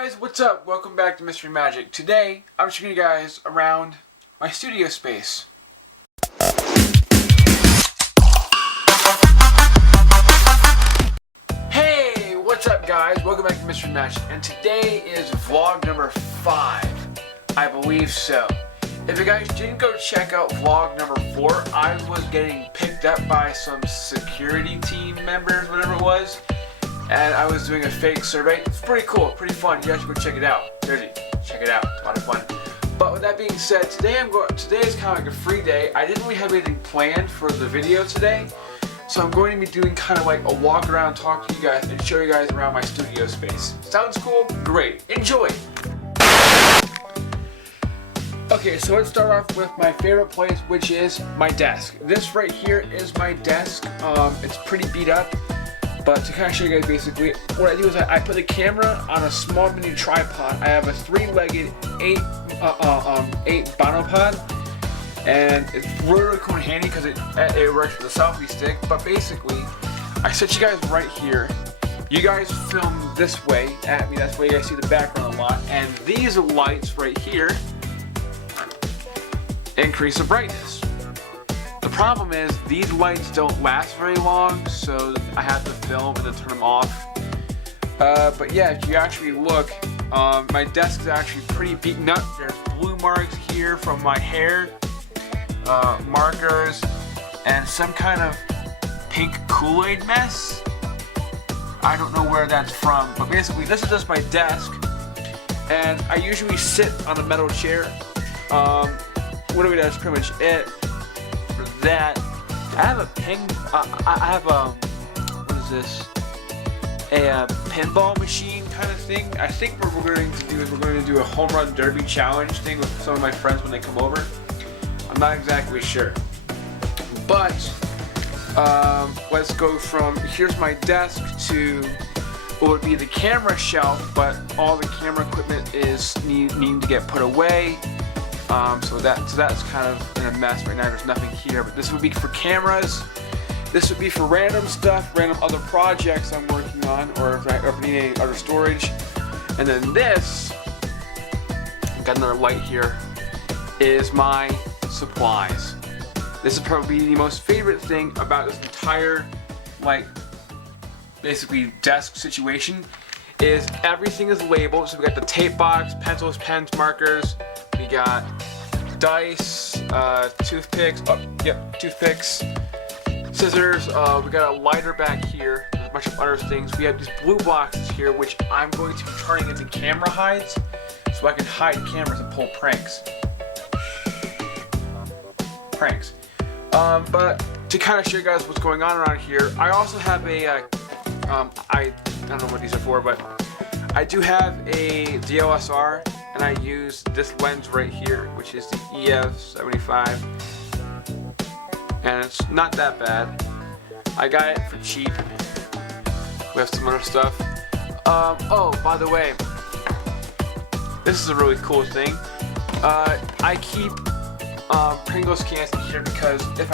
guys, what's up? Welcome back to Mystery Magic. Today, I'm showing you guys around my studio space. Hey, what's up guys? Welcome back to Mystery Magic. And today is vlog number 5. I believe so. If you guys didn't go check out vlog number 4, I was getting picked up by some security team members, whatever it was. And I was doing a fake survey. It's pretty cool, pretty fun. You guys should go check it out. Seriously, check it out. It's a lot of fun. But with that being said, today is kind of like a free day. I didn't really have anything planned for the video today, so I'm going to be doing kind of like a walk around, talk to you guys, and show you guys around my studio space. Sounds cool? Great. Enjoy. Okay, so let's start off with my favorite place, which is my desk. This right here is my desk. It's pretty beat up. But to kind of show you guys basically, what I do is I put the camera on a small mini tripod. I have a 3-legged 8 monopod, and it's really cool and handy because it works with a selfie stick. But basically, I set you guys right here. You guys film this way at me. That's why you guys see the background a lot. And these lights right here increase the brightness. The problem is these lights don't last very long, so I have to film and then turn them off. But yeah, if you actually look, my desk is actually pretty beaten up. There's blue marks here from my hair, markers, and some kind of pink Kool-Aid mess. I don't know where that's from, but basically this is just my desk, and I usually sit on a metal chair. That's pretty much it. That I have a what is this? A pinball machine kind of thing. I think what we're going to do is we're going to do a home run derby challenge thing with some of my friends when they come over. I'm not exactly sure, but let's go from here's my desk to what would be the camera shelf, but all the camera equipment is needing to get put away. So that's kind of in a mess right now. There's nothing here, but this would be for cameras. This would be for random stuff, random other projects I'm working on, or if I need any other storage. And then this, I've got another light here, is my supplies. This is probably the most favorite thing about this entire, basically desk situation, is everything is labeled. So we got the tape box, pencils, pens, markers. We got dice, toothpicks, toothpicks, scissors, we got a lighter back here, there's a bunch of other things. We have these blue boxes here, which I'm going to be turning into camera hides, so I can hide cameras and pull pranks. But to kind of show you guys what's going on around here, I also have a, I don't know what these are for, but I do have a DSLR. And I use this lens right here, which is the EF75, and it's not that bad. I got it for cheap. We have some other stuff. Oh, by the way, this is a really cool thing. I keep Pringles cans in here because if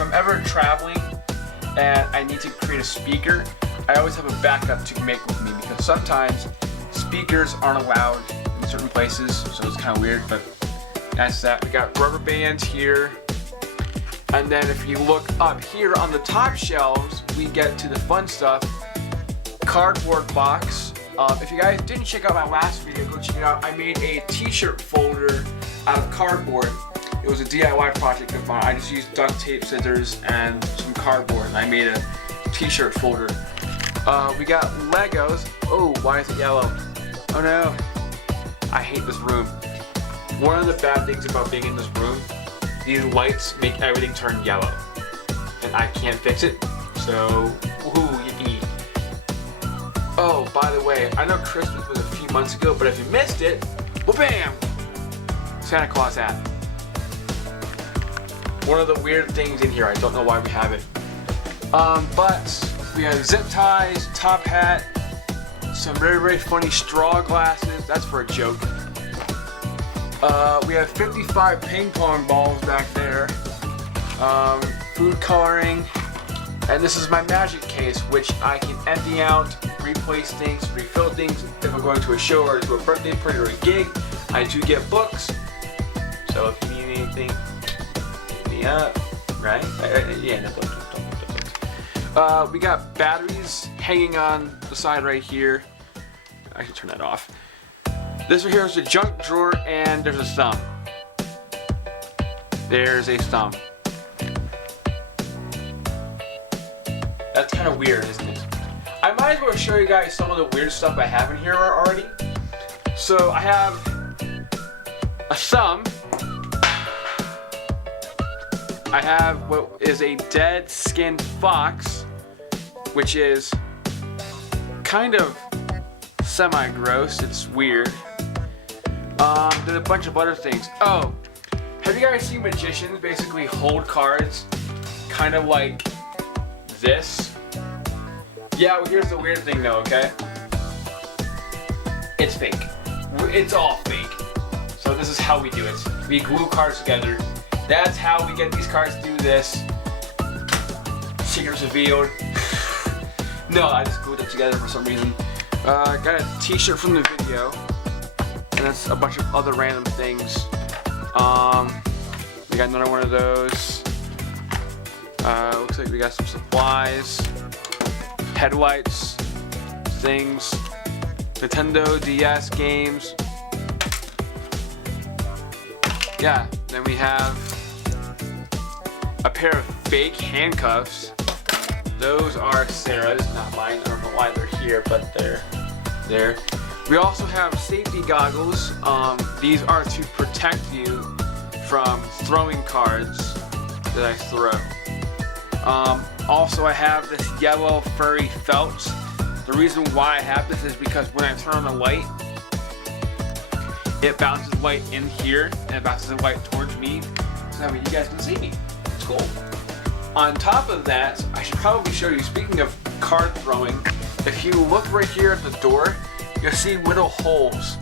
I'm ever traveling and I need to create a speaker, I always have a backup to make with me because sometimes speakers aren't allowed certain places, so it's kind of weird, but that's that. We got rubber bands here, and then if you look up here on the top shelves, we get to the fun stuff. Cardboard box. If you guys didn't check out my last video, go check it out. I made a t-shirt folder out of cardboard. It was a DIY project of mine. I just used duct tape, scissors, and some cardboard, and I made a t-shirt folder. We got Legos. Oh, why is it yellow? Oh no. I hate this room. One of the bad things about being in this room, these lights make everything turn yellow. And I can't fix it, so woohoo, yippee. Oh, by the way, I know Christmas was a few months ago, but if you missed it, well bam! Santa Claus hat. One of the weird things in here, I don't know why we have it. But we have zip ties, top hat, some very, very funny straw glasses. That's for a joke. We have 55 ping pong balls back there. Food coloring. And this is my magic case, which I can empty out, replace things, refill things. If I'm going to a show or to a birthday party or a gig, I do get books. So if you need anything, hit me up, right? Yeah, no books. We got batteries hanging on the side right here. I should turn that off. This right here is a junk drawer, and there's a thumb. There's a thumb. That's kind of weird, isn't it? I might as well show you guys some of the weird stuff I have in here already. So I have a thumb. I have what is a dead skinned fox, which is kind of semi-gross. It's weird. There's a bunch of other things. Oh, have you guys seen magicians basically hold cards kind of like this? Yeah, well, here's the weird thing though, okay? It's fake. It's all fake. So this is how we do it. We glue cards together. That's how we get these cards to do this. Secrets revealed. No, I just glued it together for some reason. Got a t-shirt from the video. And that's a bunch of other random things. We got another one of those. Looks like we got some supplies. Headlights. Things. Nintendo DS games. Yeah, then we have a pair of fake handcuffs. Those are Sarah's, not mine. I don't know why they're here, but they're there. We also have safety goggles. These are to protect you from throwing cards that I throw. Also, I have this yellow furry felt. The reason why I have this is because when I turn on the light, it bounces light in here and it bounces the light towards me, so that way you guys can see me. It's cool. On top of that, I should probably show you, speaking of card throwing, if you look right here at the door, you'll see little holes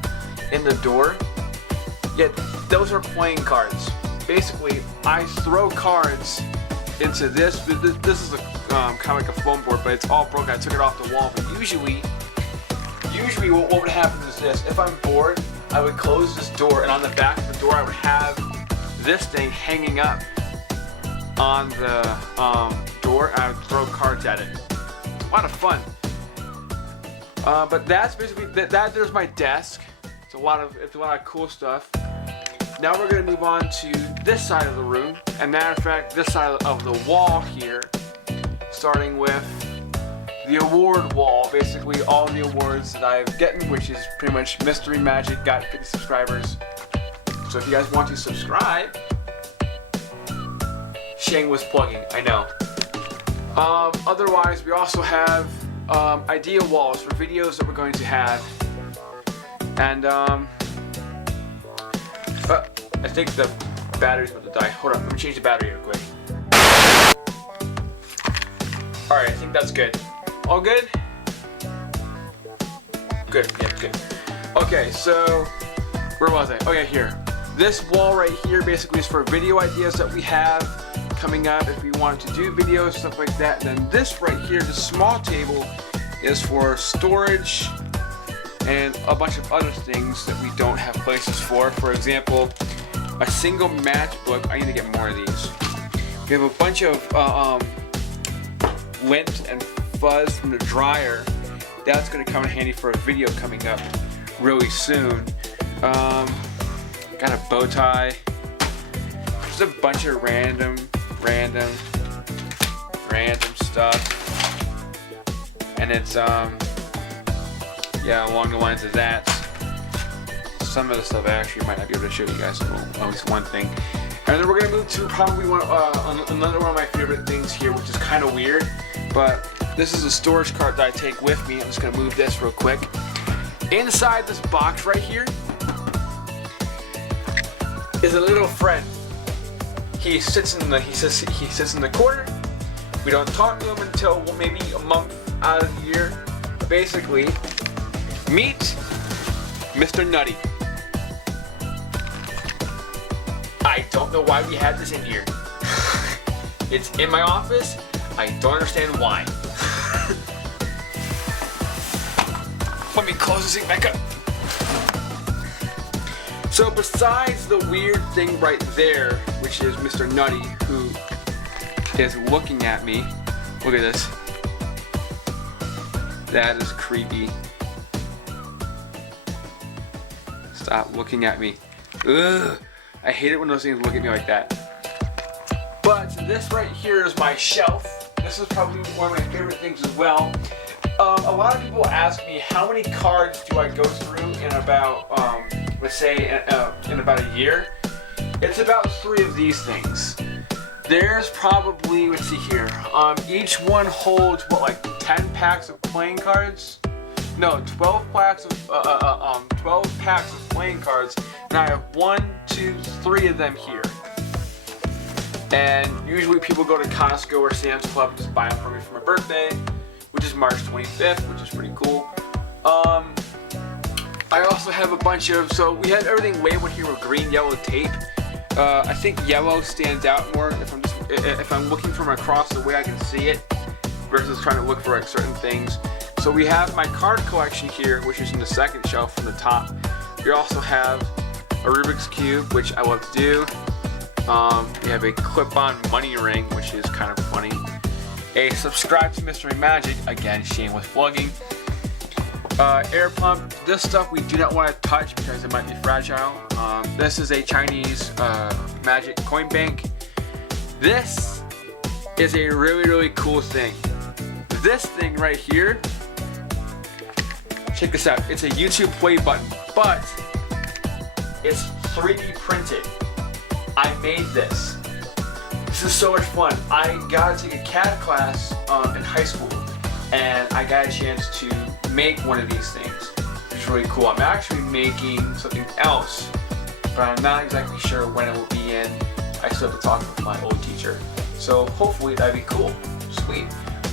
in the door. Yeah, those are playing cards. Basically, I throw cards into this. This is a kind of like a foam board, but it's all broken. I took it off the wall. But usually what would happen is this. If I'm bored, I would close this door, and on the back of the door, I would have this thing hanging up on the door, and I would throw cards at it. It's a lot of fun. But that's basically that. There's my desk. It's a lot of cool stuff. Now we're gonna move on to this side of the room, and matter of fact, this side of the wall here, starting with the award wall. Basically, all the awards that I've gotten, which is pretty much Mystery Magic got 50 subscribers. So if you guys want to subscribe, shameless plugging, I know. Otherwise, we also have idea walls for videos that we're going to have, and I think the battery's about to die. Hold on, let me change the battery real quick. Alright, I think that's good. All good? Good, yeah, good. Okay, so where was I? Oh yeah, here. This wall right here basically is for video ideas that we have coming up if we want to do videos, stuff like that. And then this right here, the small table, is for storage and a bunch of other things that we don't have places for. For example, a single matchbook. I need to get more of these. We have a bunch of lint and fuzz from the dryer. That's going to come in handy for a video coming up really soon. Got a bow tie. Just a bunch of random stuff. And it's yeah, along the lines of that. Some of the stuff I actually might not be able to show you guys, at least one thing. And then we're gonna move to probably another one of my favorite things here, which is kind of weird, but this is a storage cart that I take with me. I'm just gonna move this real quick. Inside this box right here is a little friend. He sits in the corner. We don't talk to him until maybe a month out of the year. Basically, meet Mr. Nutty. I don't know why we have this in here. It's in my office. I don't understand why. Let me close this thing back up. So besides the weird thing right there, which is Mr. Nutty, who is looking at me. Look at this. That is creepy. Stop looking at me. Ugh. I hate it when those things look at me like that. But this right here is my shelf. This is probably one of my favorite things as well. A lot of people ask me how many cards do I go through in about, let's say, in about a year. It's about 3 of these things. There's probably, let's see here, each one holds, what, like 10 packs of playing cards? No, 12 packs of 12 packs of playing cards, and I have 1, 2, 3 of them here. And usually people go to Costco or Sam's Club and just buy them for me for my birthday, which is March 25th, which is pretty cool. I also have a bunch of, so we have everything labeled here with green, yellow tape. I think yellow stands out more if I'm looking from across the way I can see it versus trying to look for like certain things. So we have my card collection here, which is in the second shelf from the top. We also have a Rubik's Cube, which I love to do. We have a clip-on money ring, which is kind of funny. A subscribe to Mystery Magic, again, shameless plugging. Air pump, this stuff we do not want to touch because it might be fragile. This is a Chinese magic coin bank. This is a really, really cool thing. This thing right here, check this out. It's a YouTube play button, but it's 3D printed. I made this. This is so much fun. I got to take a CAD class in high school, and I got a chance to make one of these things. It's really cool. I'm actually making something else, but I'm not exactly sure when it will be in. I still have to talk with my old teacher. So hopefully that'd be cool. Sweet.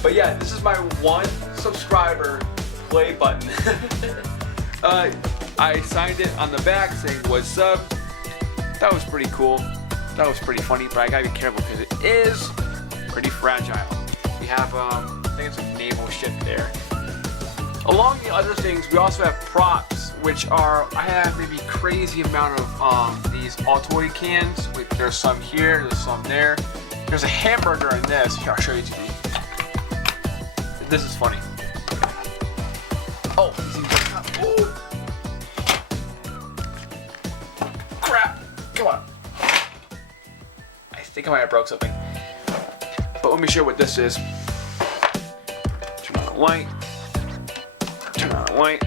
But yeah, this is my 1 subscriber play button. I signed it on the back saying what's up. That was pretty cool. That was pretty funny, but I gotta be careful because it is pretty fragile. We have, I think it's a naval ship there. Along the other things, we also have props, which are, I have maybe crazy amount of these Altoid cans. There's some here, there's some there. There's a hamburger in this. Here, I'll show you two. This is funny. Oh, ooh. Crap, come on. I think I might have broke something. But let me show you what this is. Turn on the light. Turn on the light.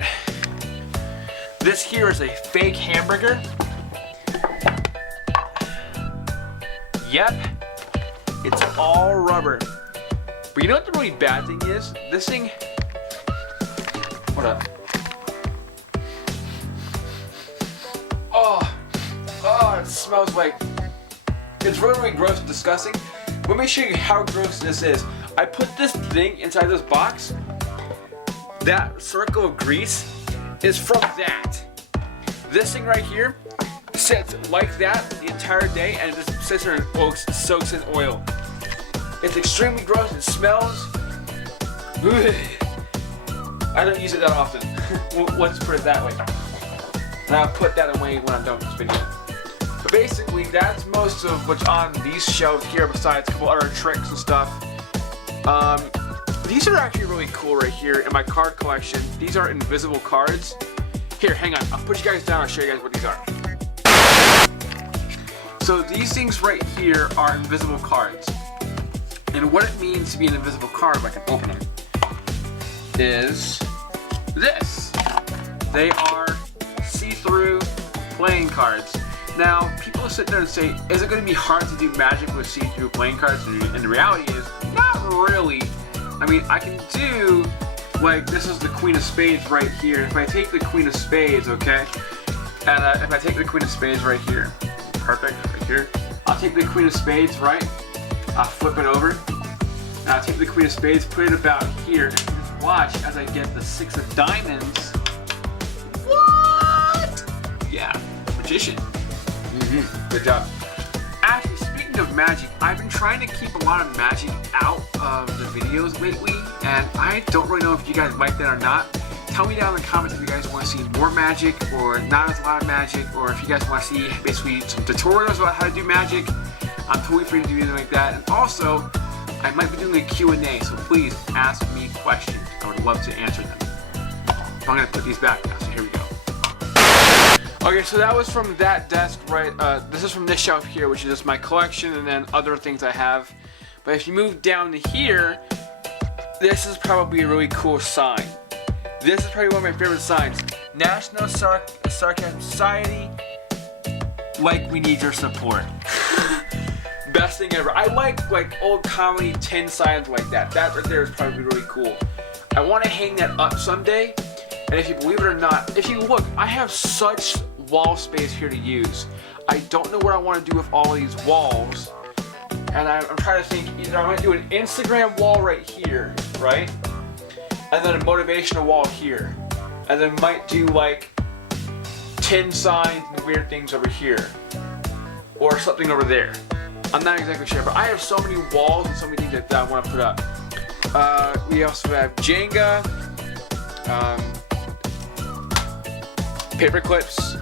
This here is a fake hamburger. Yep, it's all rubber. But you know what the really bad thing is? This thing, hold up. Oh, it smells like, it's really, really gross and disgusting. Let me show you how gross this is. I put this thing inside this box. That circle of grease is from that. This thing right here sits like that the entire day and it just sits there and soaks in oil. It's extremely gross. It smells. I don't use it that often. Let's put it that way. And I'll put that away when I'm done with this video. But basically, that's most of what's on these shelves here, besides a couple other tricks and stuff. These are actually really cool right here in my card collection. These are invisible cards. Here, hang on. I'll put you guys down. I'll show you guys what these are. So these things right here are invisible cards. And what it means to be an invisible card, if I can open them, is this. They are see-through playing cards. Now, people sit there and say, is it going to be hard to do magic with see-through playing cards? And the reality is, not really. I mean, I can do, like, this is the Queen of Spades right here. If I take the Queen of Spades, okay, and if I take the Queen of Spades right here, perfect, right here, I'll take the Queen of Spades, right? I'll flip it over, and I'll take the Queen of Spades, put it about here, and just watch as I get the 6 of Diamonds. What? Yeah, magician. Good job. Actually, speaking of magic, I've been trying to keep a lot of magic out of the videos lately, and I don't really know if you guys like that or not. tell me down in the comments if you guys want to see more magic or not as a lot of magic, or if you guys want to see basically some tutorials about how to do magic. I'm totally free to do anything like that. And also, I might be doing a Q&A, so please ask me questions. I would love to answer them. I'm going to put these back now, so here we go. Okay, so that was from that desk, right? This is from this shelf here, which is just my collection, and then other things I have. But if you move down to here, this is probably a really cool sign. This is probably one of my favorite signs. National Sarcasm Society, like we need your support. Best thing ever. I like old comedy tin signs like that. That right there is probably really cool. I want to hang that up someday. And if you believe it or not, if you look, I have such wall space here to use. I don't know what I want to do with all these walls. And I'm trying to think, either I'm going to do an Instagram wall right here, right? And then a motivational wall here. And then might do like tin signs and weird things over here. Or something over there. I'm not exactly sure, but I have so many walls and so many things that I want to put up. We also have Jenga, paper clips,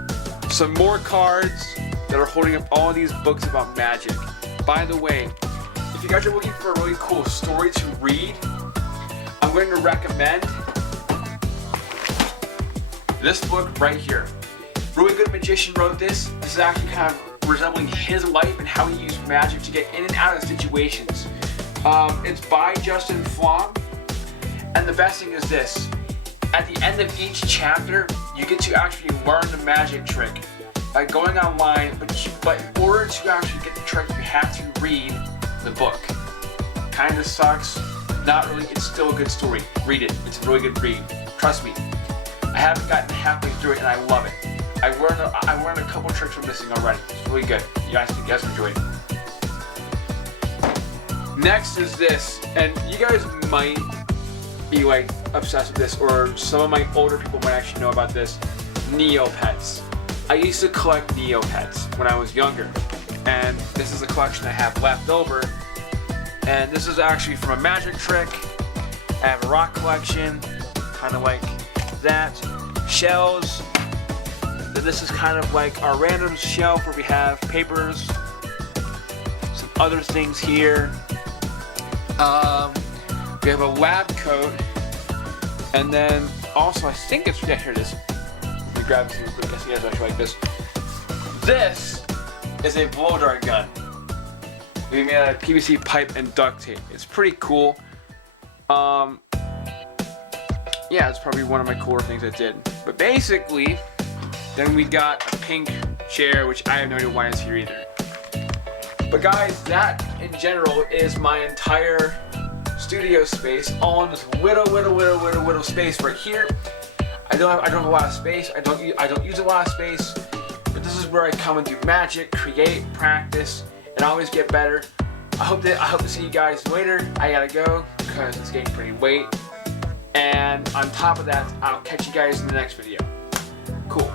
some more cards that are holding up all these books about magic. By the way, if you guys are looking for a really cool story to read, I'm going to recommend this book right here. Really Good Magician wrote this. This is actually kind of resembling his life and how he used magic to get in and out of situations. It's by Justin Flom, and the best thing is this. At the end of each chapter, you get to actually learn the magic trick by going online, but in order to actually get the trick, you have to read the book. Kinda sucks, not really, it's still a good story. Read it, it's a really good read. Trust me. I haven't gotten halfway through it and I love it. I learned a couple tricks from missing already. It's really good. You guys enjoyed it. Next is this, and you guys might be like obsessed with this, or some of my older people might actually know about this. Neopets. I used to collect Neopets when I was younger, and this is a collection I have left over. And this is actually from a magic trick. I have a rock collection, kind of like that. Shells. This is kind of like our random shelf where we have papers, some other things here. We have a lab coat, and then also I think it's, yeah, here it is. Let me grab this real quick. I see you guys actually like this. This is a blow dart gun. We made out of PVC pipe and duct tape. It's pretty cool. Yeah, it's probably one of my cooler things I did. But basically, then we got a pink chair, which I have no idea why it's here either. But guys, that in general is my entire studio space, all in this little space right here. I don't have a lot of space. I don't use a lot of space. But this is where I come and do magic, create, practice, and always get better. I hope to see you guys later. I gotta go because it's getting pretty late. And on top of that, I'll catch you guys in the next video. Cool.